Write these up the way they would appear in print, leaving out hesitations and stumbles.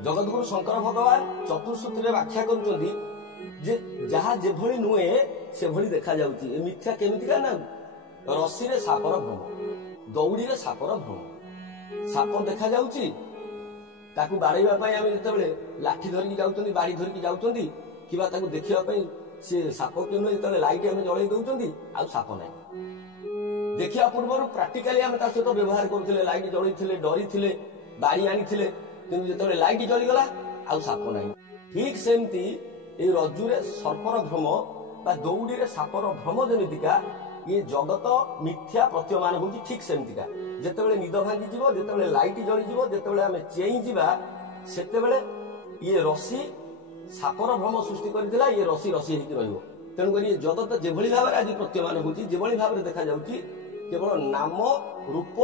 जगतगुरु शंकर भगवान चतुर्श्रुति व्याख्या करुँचे जे जहा जेभली नुहे से भली देखा जाउची। ए मिथ्या केमितिका ना रस्सी रे सापर भ्रम, दौड़ी रे सापर भ्रम। साप देखा जाउची ताकू बाड़ेबा पई आमे जेतेबेले लाठी धरिकी जाउचंदी, बाड़ी धरिकी जाउचंदी किबा ताकू देखिबा पई से साप केनु जेतेबेले लाइट आमे जळै दउचंदी आ साप नै देखिया पूर्वरु प्रैक्टिकली आमे ता सहित व्यवहार करथिले, लाइट जळैथिले, डरिथिले, बाड़ी आनिथिले, किंतु जेतेबेले लाइट जळी गला आ साप नै। ठीक सेमती ए रज्जुरे सर्पर भ्रम बा दौड़ी रे सापर भ्रम जेमितिका ये जगत मिथ्या प्रतीयमान होउची। ठीक सेमतिका जेतेबेले निद भांगी जीवो, जेतेबेले लाइट जळी जीवो, जेतेबेले आमे चेई जीवा सेतेबेले ये रस्सी सापर भ्रम सृष्टि करथिला, ये रस्सी रस्सी हेकि रहिबो। तेणु करी जगत जेभली भाबरे आज प्रतीयमान होउची, जेभली भाबरे देखा जाउची, केवल नाम रूप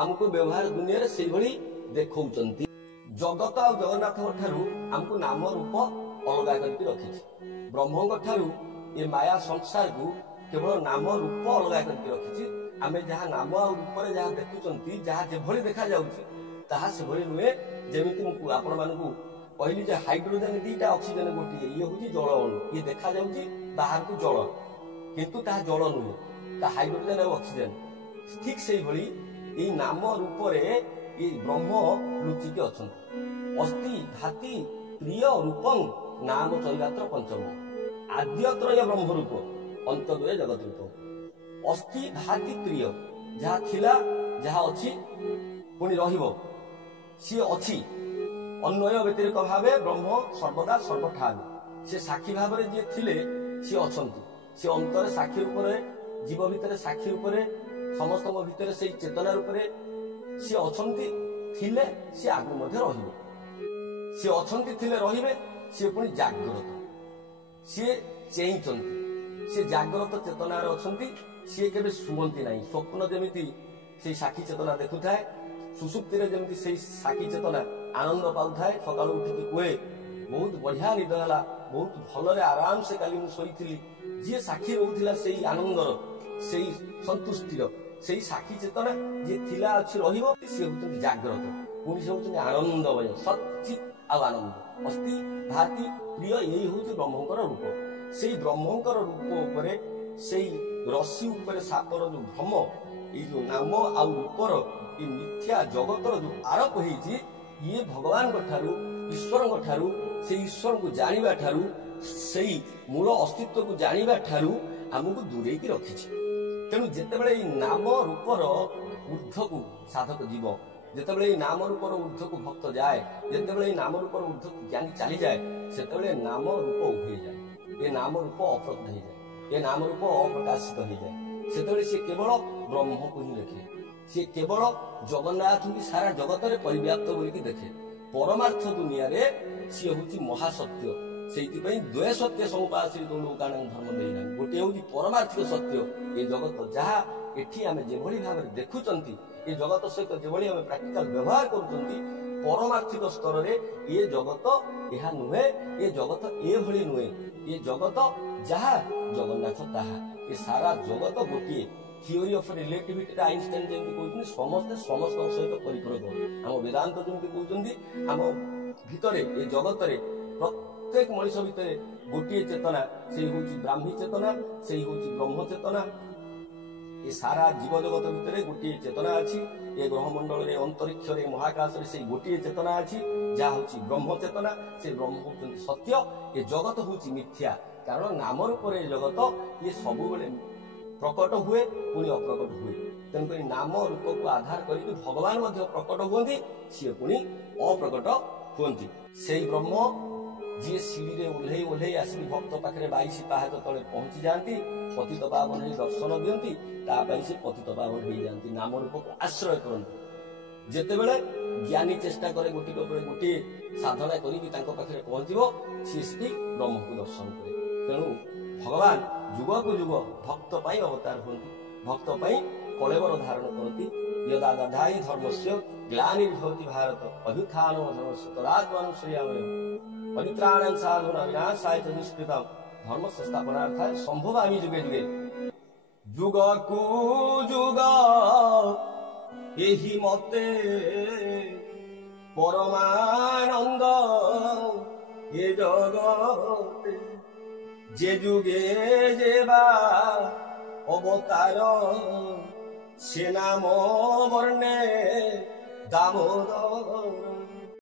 हमको व्यवहार दुनिया रे सेही भली देखौचंती। जगत आ जगन्नाथ ठारू हमको नाम रूप अलगा करके रखिछि। ब्रह्मंग ठारू ये माया संसार को केवल नाम रूप अलगा करके रखिछि। आमे जहाँ नाम आ रूप रे जहाँ देखुचंती, जहाँ जेभली देखा जाउची ताहा सेभली नुहे। जेमिति मु आपण मानकु कहली जे हाइड्रोजन दीटा, ऑक्सीजन गोटी, ये होची जल अणु। ये देखा जाउची बाहर को जल, किंतु ताहा जल नुहे, ता हाइड्रोजन और ऑक्सीजन। ठीक सेही भली ये नाम रूप रे ये ब्रह्म लुचिके अछंती। अस्ति भाति प्रिय रूपं नाम चैरात्र पंचम आद्यत्रय ब्रह्म रूप अंतद्वय जगत रूप। अस्ति भाति प्रिय जहा थिला, जहा अछि पुणी रहिबो, सी अछि अन्वय व्यतिरिक भावे ब्रह्म सर्वदा सर्वठान। से साक्षी भाव जे थिले सी अछंती, से अंतर साक्षी रूप रे, जीव भितर साक्षी रूप रे, समस्त भितर से चेतना रूप रे सी अछंती। थिले सी आगु मध्ये रहिबो, सी अछंती थिले रहिबे। सी पुणी जाग्रत, सी चेइचंती, सी जाग्रत चेतना रे अछंती। सी केबे सुवंती नाही। स्वप्न जेमिति से साक्षी चेतना देखुथाय, सुसुप्ति रे जेमिति से साक्षी चेतना आनंद पाउथाय। सकाळु उठिकी कोए बहुत बढ़िया निद होला, बहुत भलरे आराम से काली मु सोईथिली। जे साक्षी रहउथिला सेही आनंदर, सेही संतुष्टिर, सेही साक्षी चेतना जे थिला अछि रहिबो, से होउथि जाग्रत। पुणी से होउथि आनंदमय, सच्चित आ आनंद। अस्ति भाति प्रिय यही होउथि ब्रह्मंकर रूप। सेही ब्रह्मंकर रूप उपरे, सेही रस्सी उपरे सापर जो भ्रम, ये जो नाम आ रूपर ये मिथ्या जगतर जो आरोप होइछि, ये भगवान ठारू, ईश्वर ठारू, से ईश्वर को जानिबा ठारू, सेही मूल अस्तित्व को जानिबा ठारू हमको दूरेई की रखिछि। तेणु जेतेबेले नाम रूपर ऊर्ध्व को साधक जीव, जेतेबेले नाम रूपर ऊर्ध्व को भक्त जाए, जेतेबेले नाम रूपर ऊर्ध्व को ज्ञानी चली जाए, सेतेबेले नाम रूप उभे जाए, ये नाम रूप अप्रकट हो जाए, ये नाम रूप अप्रकाशित हो जाए। सेतेबेले से केवल ब्रह्म को ही देखे, से केवल जगन्नाथ की सारा जगत रे परिव्याप्त बोलिकी देखे। परमार्थ दुनिया रे सी होची महासत्य। सेइतिपई द्वय सत्य समुपाश्रित लोकानंद धर्म देइना। गोटे होची परमार्थिक सत्य, ये जगत जहा एठी आमे जेभली भाबरे देखुचंती, ये जगत सहित जेभली आमे प्रैक्टिकल व्यवहार करूचंती, परमार्थिक स्तर रे ये जगत एहा नुहे, ये जगत ए भली नुहे। ये जगत जहा जगन्नाथ ताहा, ये सारा जगत गोटे। थियोरी ऑफ रिलेटिविटी आइंस्टाइन जेमति कहउछन समस्त समस्त सहित परिपूरक। हम वेदांत जेमति कहउछन हम भितरे ये जगत रे प्रत्येक मनुष्य भितरे गोटे चेतना, से होची ब्राह्मी चेतना, से होची ब्रह्म चेतना। ये सारा जीव जगत भितरे गोटे चेतना अछि। ये ग्रहमंडल रे, अंतरिक्ष रे, महाकाश रे से गोटे चेतना अछि, जहा होची ब्रह्म चेतना। से ब्रह्म होचन सत्य, ये जगत होची मिथ्या। कारण नाम रूप रे जगत ये सब बेले प्रकट हुए, पुणी अप्रकट हुए। तेणुक नाम रूप को आधार करके भगवान मध्य प्रकट हुए, सी पुणी अप्रकट हुए। से ब्रह्म जी सीढ़ी रे ओल्हे ओल्हे आसिक भक्त पाखे 22 पाहाच तले पहुंची जाती, पतित पावन हो दर्शन दियंती, तापाई से पतित पावन हो जाती। नाम रूप को आश्रय करती। जेतेबेले ज्ञानी चेष्टा करे गोटी गोटे साधना करी पाखे पहुंचो, सी ब्रह्म को दर्शन करे। तेणु भगवान जुग को जुग भक्त पाई अवतार होती, भक्त पाई कलेवर धारण करती। यदा दधाई धर्मस्य ग्लानिर्भवति भारत अभ्युत्थानमधर्मस्य तदात्मानुसूयामः परित्राणाय साधूनां विनाशाय च दुष्कृतां धर्म संस्थापनार्थाय संभवामि जुगे जुगे। जुग को जुग यही मते পরমানন্দ এ জগতে, যে যুগে যেবা অবতার, সে নাম বর্ণে দামোদর।